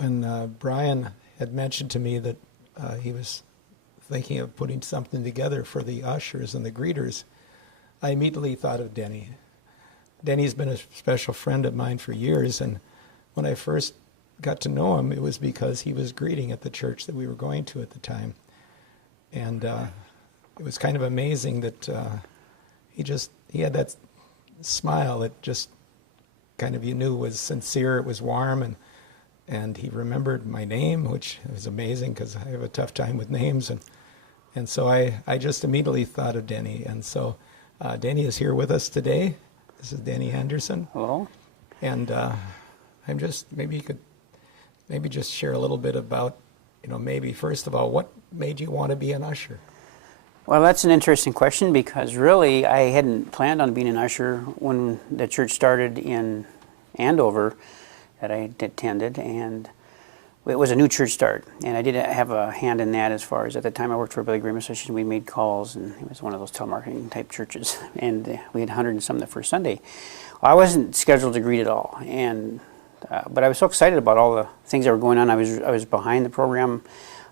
when Brian had mentioned to me that he was thinking of putting something together for the ushers and the greeters, I immediately thought of Denny. Denny's been a special friend of mine for years, and when I first got to know him, it was because he was greeting at the church that we were going to at the time. And it was kind of amazing that he had that smile that just kind of, you knew, was sincere, it was warm, and he remembered my name, which was amazing because I have a tough time with names, and so I just immediately thought of Denny. And so Denny is here with us today. This is Denny Henderson. Hello. And maybe you could just share a little bit about, maybe first of all, what made you want to be an usher? Well, that's an interesting question because really I hadn't planned on being an usher when the church started in Andover that I attended, and it was a new church start, and I did have a hand in that as far as at the time I worked for Billy Graham Association. We made calls, and it was one of those telemarketing type churches, and we had 100 and some the first Sunday. Well, I wasn't scheduled to greet at all, but I was so excited about all the things that were going on. I was behind the program.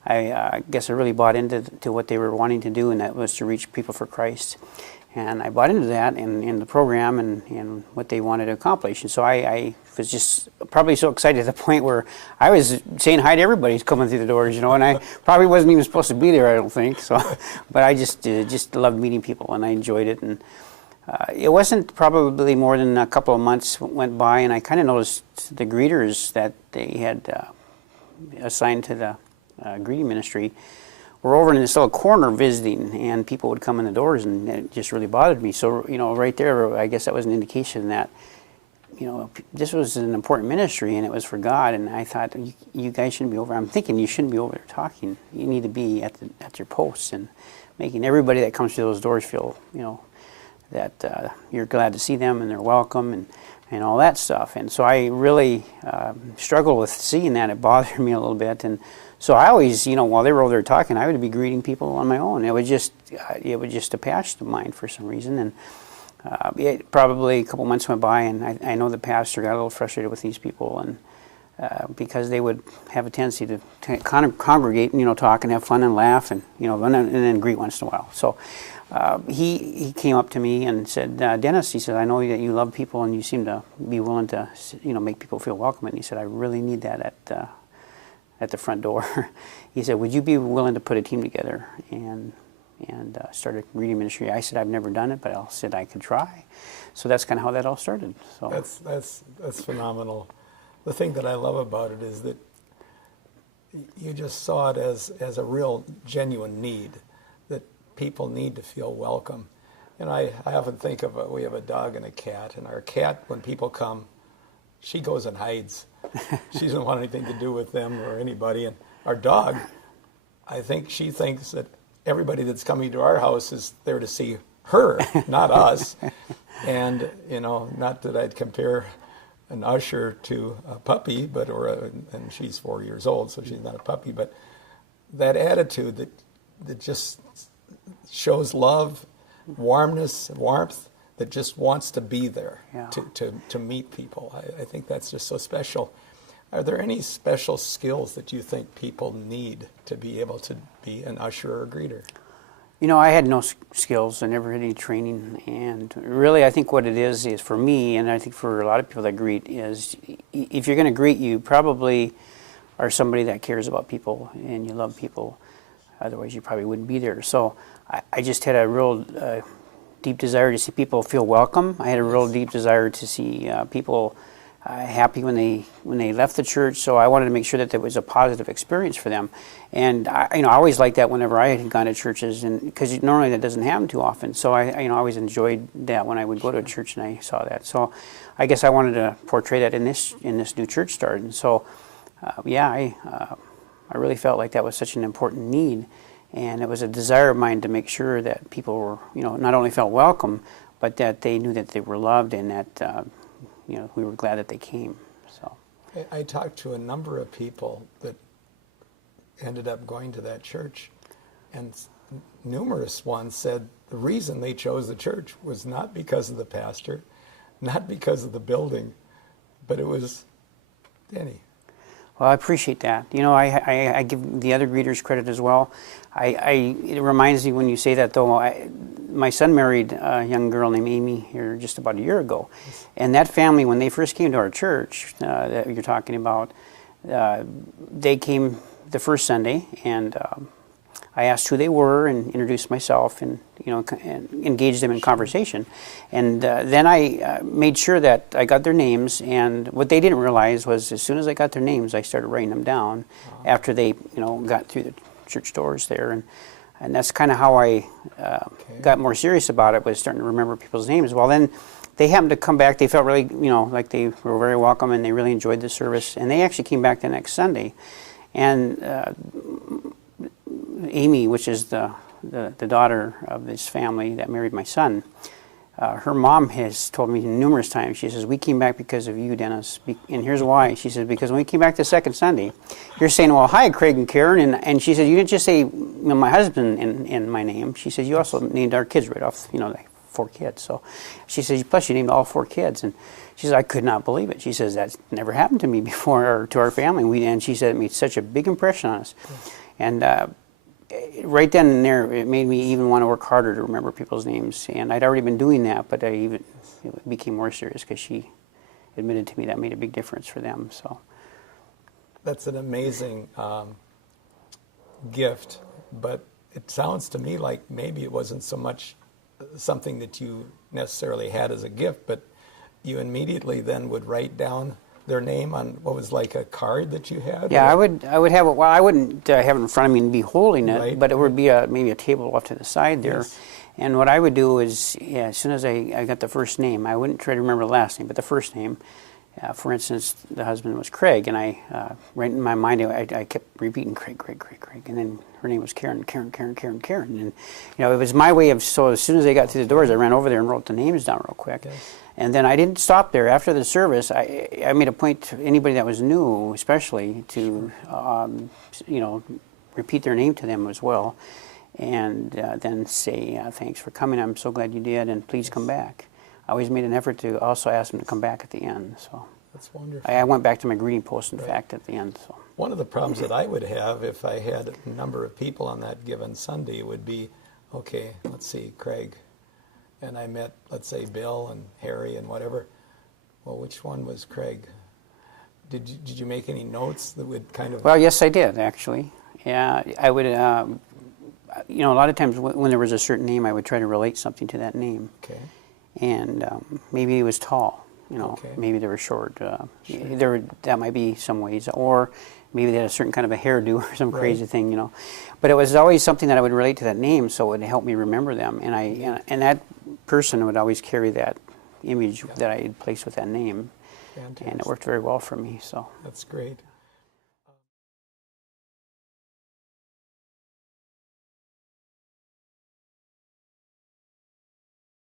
I guess I really bought into what they were wanting to do, and that was to reach people for Christ. And I bought into that in the program and what they wanted to accomplish. And so I was just probably so excited to the point where I was saying hi to everybody who's coming through the doors, and I probably wasn't even supposed to be there, I don't think. So, but I just loved meeting people, and I enjoyed it. And it wasn't probably more than a couple of months went by, and I kind of noticed the greeters that they had assigned to the greeting ministry were over in this little corner visiting, and people would come in the doors, and it just really bothered me. So, right there, I guess that was an indication that, this was an important ministry, and it was for God, and I thought, you guys shouldn't be over. I'm thinking you shouldn't be over there talking. You need to be at your posts and making everybody that comes through those doors feel, that you're glad to see them and they're welcome and all that stuff. And so I really struggled with seeing that. It bothered me a little bit, and so I always, while they were over there talking, I would be greeting people on my own. It was just a passion of mine for some reason. And probably a couple months went by, and I know the pastor got a little frustrated with these people, and because they would have a tendency to kind of congregate and talk and have fun and laugh and and then greet once in a while. So he came up to me and said, Dennis, he said, I know that you love people and you seem to be willing to make people feel welcome. And he said, I really need that at the front door. He said, would you be willing to put a team together and start a greeting ministry? I said, I've never done it, but I said I could try. So that's kind of how that all started. So that's phenomenal. The thing that I love about it is that you just saw it as a real genuine need, that people need to feel welcome. And I often think of we have a dog and a cat, and our cat, when people come, she goes and hides. She doesn't want anything to do with them or anybody. And our dog, I think she thinks that everybody that's coming to our house is there to see her, not us. And, not that I'd compare an usher to a puppy, and she's 4 years old, so she's not a puppy, but that attitude that just shows love, warmth, that just wants to be there, yeah, to meet people. I think that's just so special. Are there any special skills that you think people need to be able to be an usher or a greeter? I had no skills. I never had any training. And really, I think what it is for me, and I think for a lot of people that greet, is if you're going to greet, you probably are somebody that cares about people and you love people. Otherwise, you probably wouldn't be there. So I just had a real deep desire to see people feel welcome. I had a real deep desire to see people happy when they left the church. So I wanted to make sure that there was a positive experience for them. And I always liked that whenever I had gone to churches, and because normally that doesn't happen too often. So I always enjoyed that when I would go to a church and I saw that. So I guess I wanted to portray that in this new church start. And so I really felt like that was such an important need. And it was a desire of mine to make sure that people were, not only felt welcome, but that they knew that they were loved and that, we were glad that they came. So I talked to a number of people that ended up going to that church, and numerous ones said the reason they chose the church was not because of the pastor, not because of the building, but it was Denny. Well, I appreciate that. You know, I give the other greeters credit as well. It reminds me when you say that, though, my son married a young girl named Amy here just about a year ago. And that family, when they first came to our church that you're talking about, they came the first Sunday, and I asked who they were and introduced myself and, you know, and engaged them in conversation. And then I made sure that I got their names, and what they didn't realize was as soon as I got their names, I started writing them down after they, you know, got through the church doors there. And that's kind of how I got more serious about it, was starting to remember people's names. Well, then they happened to come back. They felt really, you know, like they were very welcome, and they really enjoyed the service. And they actually came back the next Sunday. And Amy, which is the daughter of this family that married my son, her mom has told me numerous times, she says, we came back because of you, Dennis. And here's why. She says, because when we came back the second Sunday, you're saying, well, hi, Craig and Karen. And she said, you didn't just say, you know, my husband in my name. She says, you also named our kids right off, you know, like 4 kids. So she says, plus you named all 4 kids. And she says, I could not believe it. She says, that's never happened to me before, or to our family. And she said, it made such a big impression on us. And right then and there, it made me even want to work harder to remember people's names. And I'd already been doing that, but it became more serious because she admitted to me that made a big difference for them. So that's an amazing gift, but it sounds to me like maybe it wasn't so much something that you necessarily had as a gift, but you immediately then would write down their name on what was like a card that you had? Yeah, I would have it. Well, I wouldn't have it in front of me and be holding it, Right. but it would be maybe a table off to the side there. Yes. And what I would do is, as soon as I got the first name, I wouldn't try to remember the last name, but the first name. For instance, the husband was Craig, and I, right in my mind, I kept repeating Craig, Craig, Craig, Craig, and then her name was Karen, Karen, Karen, Karen, Karen. And, you know, it was my way of, so as soon as they got through the doors, I ran over there and wrote the names down real quick. Yes. And then I didn't stop there. After the service, I made a point to anybody that was new, especially, to, you know, repeat their name to them as well, and then say, thanks for coming, I'm so glad you did, and please come back. I always made an effort to also ask them to come back at the end. So that's wonderful. I went back to my greeting post, in fact, at the end. So one of the problems that I would have if I had a number of people on that given Sunday would be, okay, let's see, Craig, and I met, let's say, Bill and Harry and whatever. Well, which one was Craig? Did you make any notes that would kind of... Well, yes, I did, actually. Yeah, I would, you know, a lot of times when there was a certain name, I would try to relate something to that name. Okay. And maybe he was tall, you know, Okay. maybe they were short. That might be some ways. Or maybe they had a certain kind of a hairdo or some crazy thing, you know. But it was always something that I would relate to that name, so it would help me remember them. And that person would always carry that image that I had placed with that name. Fantastic. And it worked very well for me. So That's great.